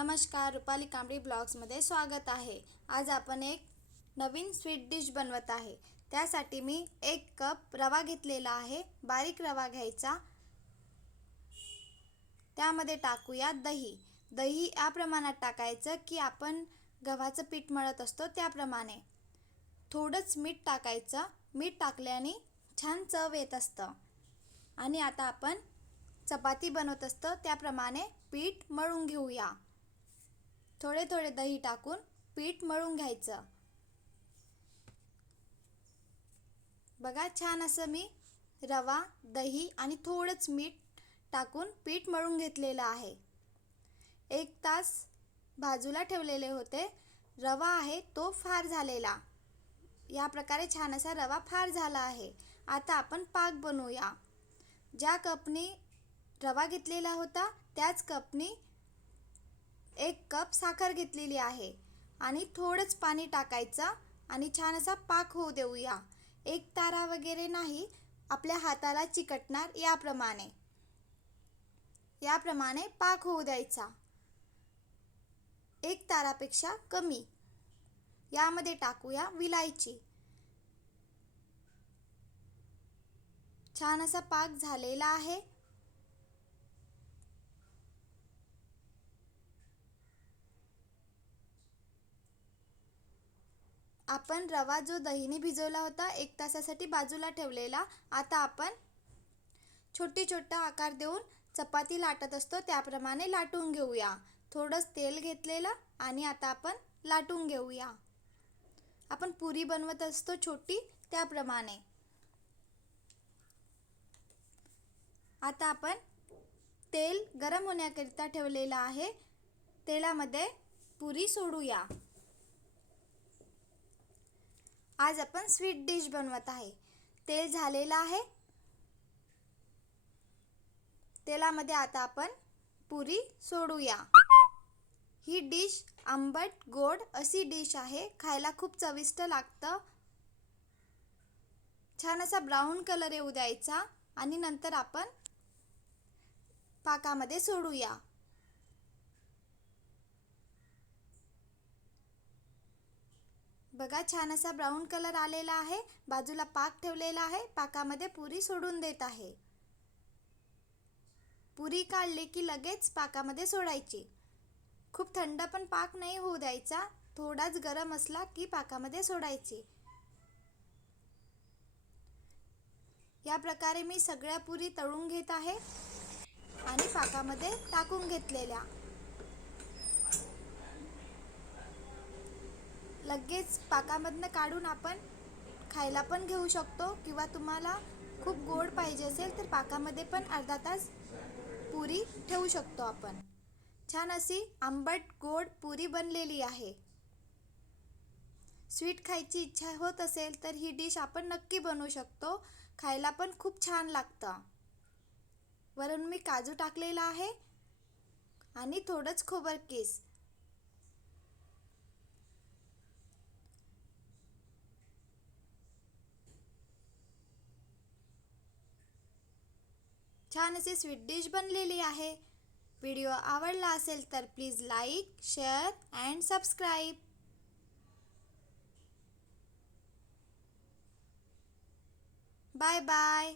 नमस्कार, रुपाली कांबळी ब्लॉग्समध्ये स्वागत आहे। आज आपण एक नवीन स्वीट डिश बनवत आहे। त्यासाठी मी 1 कप रवा घेतलेला आहे। बारीक रवा घ्यायचा। त्यामध्ये टाकूया दही। दही या प्रमाणात टाकायचं की आपण गव्हाचं पीठ मळत असतो त्याप्रमाणे। थोडंच मीठ टाकायचं। मीठ टाकल्याने छान चव येत असतं। आणि आता आपण चपाती बनवत असतो त्याप्रमाणे पीठ मळून घेऊया। थोडे थोडे दही टाकून पीठ मळून घ्यायचं। बघा, छान असं मी रवा, दही आणि थोडंच मीठ टाकून पीठ मळून घेतलेलं आहे। 1 तास बाजूला ठेवलेले होते। रवा आहे तो फार झालेला। या प्रकारे छान असा रवा फार झाला आहे। आता आपण पाक बनवूया। ज्या कपनी रवा घेतलेला होता त्याच कपनी 1 कप साखर घेतलेली आहे आणि थोडंच पाणी टाकायचं आणि छान असा पाक होऊ देऊया। एक तारा वगैरे नाही, आपल्या हाताला चिकटणार याप्रमाणे पाक होऊ द्यायचा। 1 तारापेक्षा कमी। यामध्ये टाकूया विलायची। छान असा पाक झालेला आहे। आपण रवा जो दहीने भिजवला होता 1 तासासाठी बाजूला ठेवलेला, आता आपण छोटा आकार देऊन चपाती लाटत असतो त्याप्रमाणे लाटून घेऊया। थोडंच तेल घेतलेलं आणि आता आपण लाटून घेऊया। आपण पुरी बनवत असतो छोटी त्याप्रमाणे। आता आपण तेल गरम होण्याकरिता ठेवलेलं आहे। तेलामध्ये पुरी सोडूया। आज आपण स्वीट डिश बनवत आहे। तेल झालेलं आहे। तेलामध्ये आता आपण पुरी सोडूया। ही डिश आंबट गोड अशी डिश आहे। खायला खूप चविष्ट लागतं। छान असा ब्राऊन कलर येऊ द्यायचा आणि नंतर आपण पाकामध्ये सोडूया। बघा, छान असा ब्राऊन कलर आलेला आहे। बाजूला पाक ठेवलेला आहे। पाकामध्ये पुरी सोडून देत आहे। पुरी काढली की लगेच पाकामध्ये सोडायची। खूप थंड पण पाक नाही होऊ द्यायचा, थोडाच गरम असला की पाकामध्ये सोडायची। या प्रकारे मी सगळ्या पुरी तळून घेत आहे आणि पाकामध्ये टाकून घेतलेल्या। लगेच पाकामधनं काढून आपण खायला पण घेऊ शकतो किंवा तुम्हाला खूप गोड पाहिजे असेल तर पाकामध्ये पण अर्धा तास पुरी ठेवू शकतो आपण। छान अशी आंबट गोड पुरी बनलेली आहे। स्वीट खायची इच्छा होत असेल तर ही डिश आपण नक्की बनवू शकतो। खायला पण खूप छान लागतं। वरून मी काजू टाकलेला आहे आणि थोडंच खोबरकीस। छान अशी स्वीट डिश बनलेली आहे। व्हिडिओ आवडला असेल तर please like, share and subscribe. Bye bye.